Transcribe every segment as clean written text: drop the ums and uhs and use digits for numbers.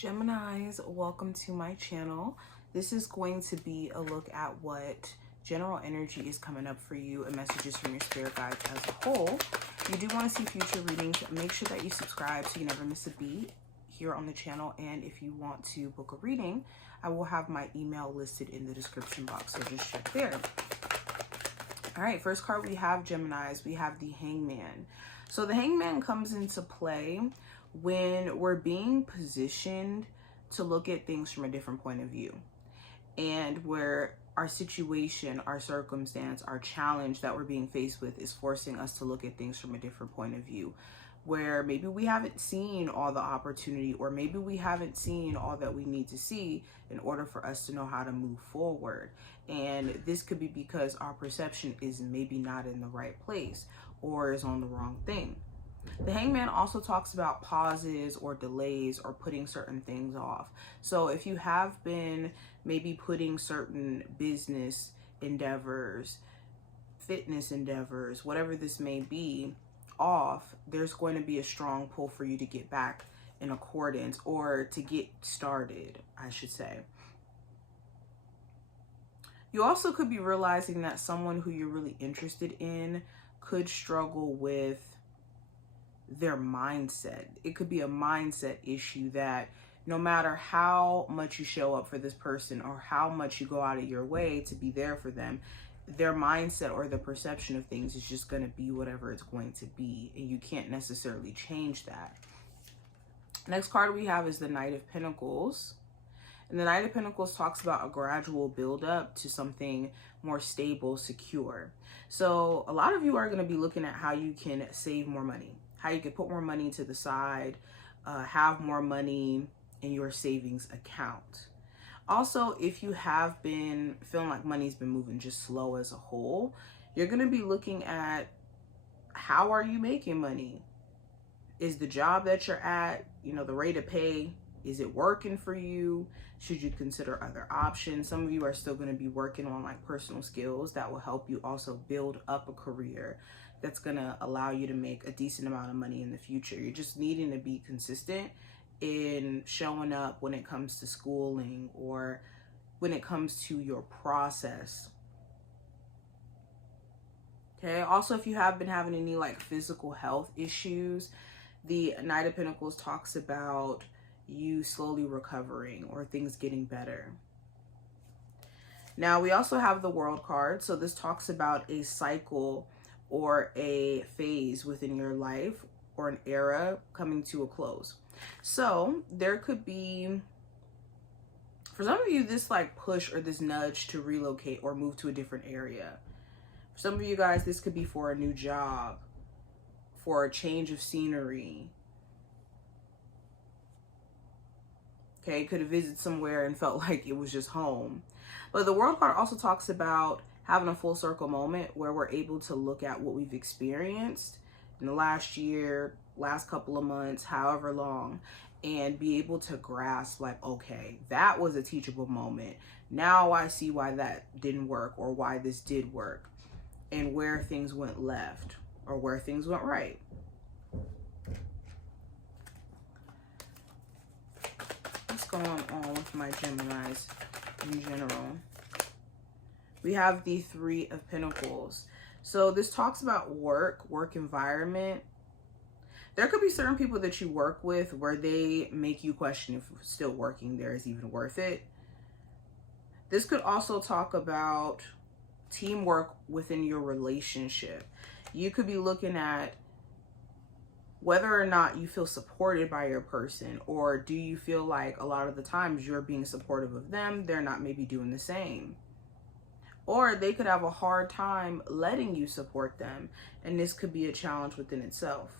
Geminis, welcome to my channel. This is going to be a look at what general energy is coming up for you and messages from your spirit guides as a whole. If you do want to see future readings, make sure that you subscribe so you never miss a beat here on the channel. And if you want to book a reading, I will have my email listed in the description box, so just check there. All right, first card we have, Geminis, we have the Hangman. So the Hangman comes into play when we're being positioned to look at things from a different point of view, and where our situation, our circumstance, our challenge that we're being faced with is forcing us to look at things from a different point of view, where maybe we haven't seen all the opportunity, or maybe we haven't seen all that we need to see in order for us to know how to move forward. And this could be because our perception is maybe not in the right place or is on the wrong thing. The Hangman also talks about pauses or delays or putting certain things off. So if you have been maybe putting certain business endeavors, fitness endeavors, whatever this may be, off, there's going to be a strong pull for you to get back in accordance, or to get started, I should say. You also could be realizing that someone who you're really interested in could struggle with their mindset. It could be a mindset issue that no matter how much you show up for this person or how much you go out of your way to be there for them, their mindset or the perception of things is just going to be whatever it's going to be, and you can't necessarily change that. Next card we have is the Knight of Pentacles. And the Knight of Pentacles talks about a gradual buildup to something more stable, secure. So a lot of you are going to be looking at how you can save more money, how you can put more money to the side, have more money in your savings account. Also, if you have been feeling like money's been moving just slow as a whole, you're going to be looking at, how are you making money? Is the job that you're at, the rate of pay, is it working for you? Should you consider other options? Some of you are still going to be working on like personal skills that will help you also build up a career that's going to allow you to make a decent amount of money in the future. You're just needing to be consistent in showing up when it comes to schooling or when it comes to your process. Okay. Also, if you have been having any like physical health issues, the Knight of Pentacles talks about you slowly recovering or things getting better. Now we also have the World card. So this talks about a cycle or a phase within your life or an era coming to a close. So there could be, for some of you, this like push or this nudge to relocate or move to a different area. For some of you guys, this could be for a new job, for a change of scenery. Okay, could have visited somewhere and felt like it was just home. But the World card also talks about having a full circle moment where we're able to look at what we've experienced in the last year, last couple of months, however long, and be able to grasp like, okay, that was a teachable moment. Now I see why that didn't work, or why this did work, and where things went left or where things went right. What's going on with my Geminis in general? We have the Three of Pentacles. So this talks about work environment. There could be certain people that you work with where they make you question if still working there is even worth it. This could also talk about teamwork within your relationship. You could be looking at whether or not you feel supported by your person, or do you feel like a lot of the times you're being supportive of them, they're not maybe doing the same. Or they could have a hard time letting you support them, and this could be a challenge within itself.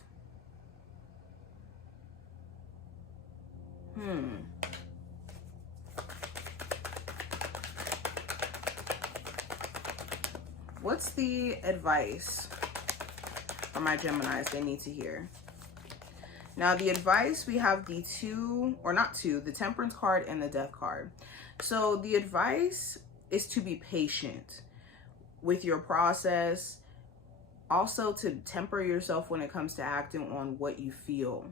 What's the advice for my Geminis they need to hear? Now, the advice, we have the the Temperance card and the Death card. So the advice is to be patient with your process. Also to temper yourself when it comes to acting on what you feel.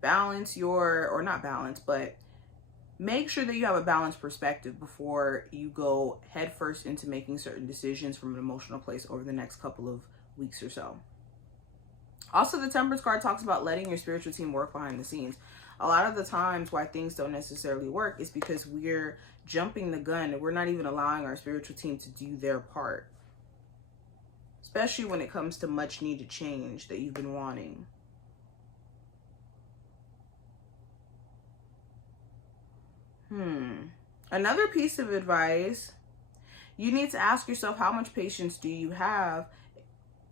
balance your, or not balance, but make sure that you have a balanced perspective before you go headfirst into making certain decisions from an emotional place over the next couple of weeks or so. Also, the Temperance card talks about letting your spiritual team work behind the scenes. A lot of the times why things don't necessarily work is because we're jumping the gun and we're not even allowing our spiritual team to do their part. Especially when it comes to much needed change that you've been wanting. Another piece of advice, you need to ask yourself, how much patience do you have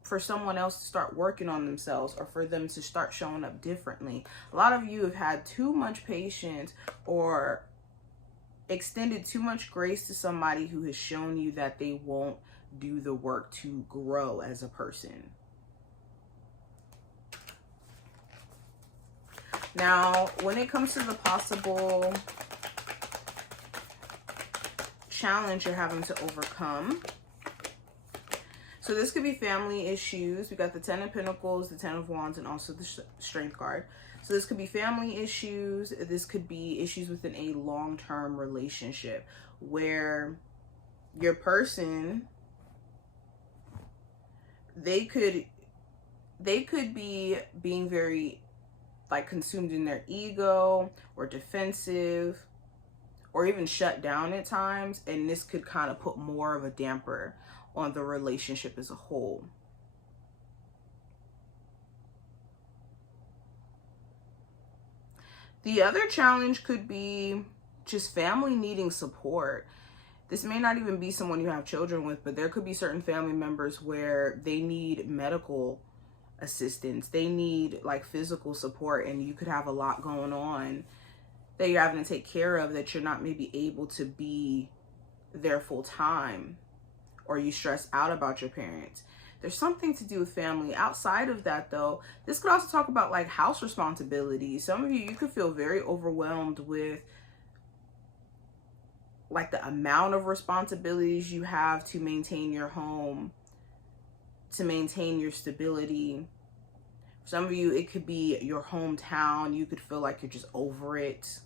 for someone else to start working on themselves, or for them to start showing up differently? A lot of you have had too much patience or extended too much grace to somebody who has shown you that they won't do the work to grow as a person. Now, when it comes to the possible challenge you're having to overcome, so this could be family issues. We got the 10 of Pentacles, the 10 of Wands, and also the Strength card. So this could be family issues. This could be issues within a long-term relationship where your person, they could be being very like consumed in their ego or defensive or even shut down at times. And this could kind of put more of a damper on the relationship as a whole. The other challenge could be just family needing support. This may not even be someone you have children with, but there could be certain family members where they need medical assistance. They need like physical support, and you could have a lot going on that you're having to take care of that you're not maybe able to be there full time, or you stress out about your parents. There's something to do with family. Outside of that though, this could also talk about like house responsibilities. Some of you could feel very overwhelmed with like the amount of responsibilities you have to maintain your home, to maintain your stability. For some of you, it could be your hometown. You could feel like you're just over it.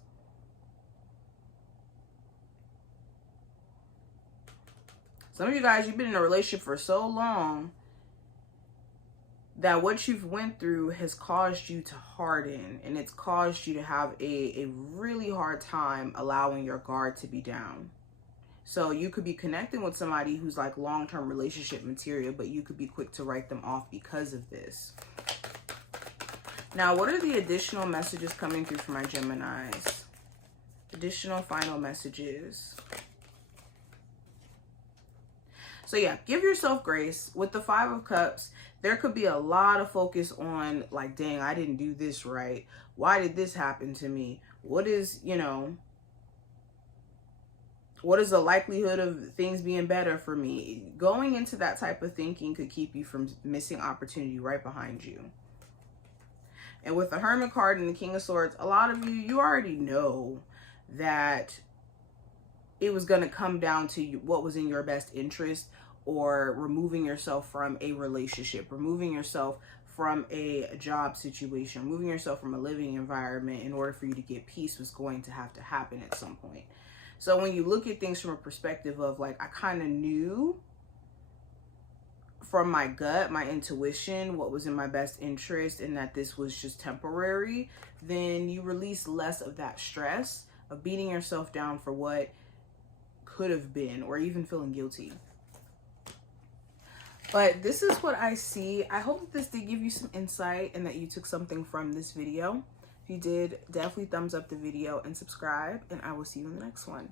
Some of you guys, you've been in a relationship for so long that what you've went through has caused you to harden, and it's caused you to have a really hard time allowing your guard to be down. So you could be connecting with somebody who's like long-term relationship material, but you could be quick to write them off because of this. Now, what are the additional messages coming through for my Geminis? Additional final messages. So yeah, give yourself grace. With the 5 of Cups, there could be a lot of focus on like, dang, I didn't do this right. Why did this happen to me? What is, you know, what is the likelihood of things being better for me? Going into that type of thinking could keep you from missing opportunity right behind you. And with the Hermit card and the King of Swords, a lot of you, you already know that it was going to come down to what was in your best interest, or removing yourself from a relationship, removing yourself from a job situation, removing yourself from a living environment in order for you to get peace was going to have to happen at some point. So when you look at things from a perspective of like, I kind of knew from my gut, my intuition, what was in my best interest, and that this was just temporary, then you release less of that stress of beating yourself down for what could have been, or even feeling guilty. But this is what I see. I hope that this did give you some insight and that you took something from this video. If you did, definitely thumbs up the video and subscribe, and I will see you in the next one.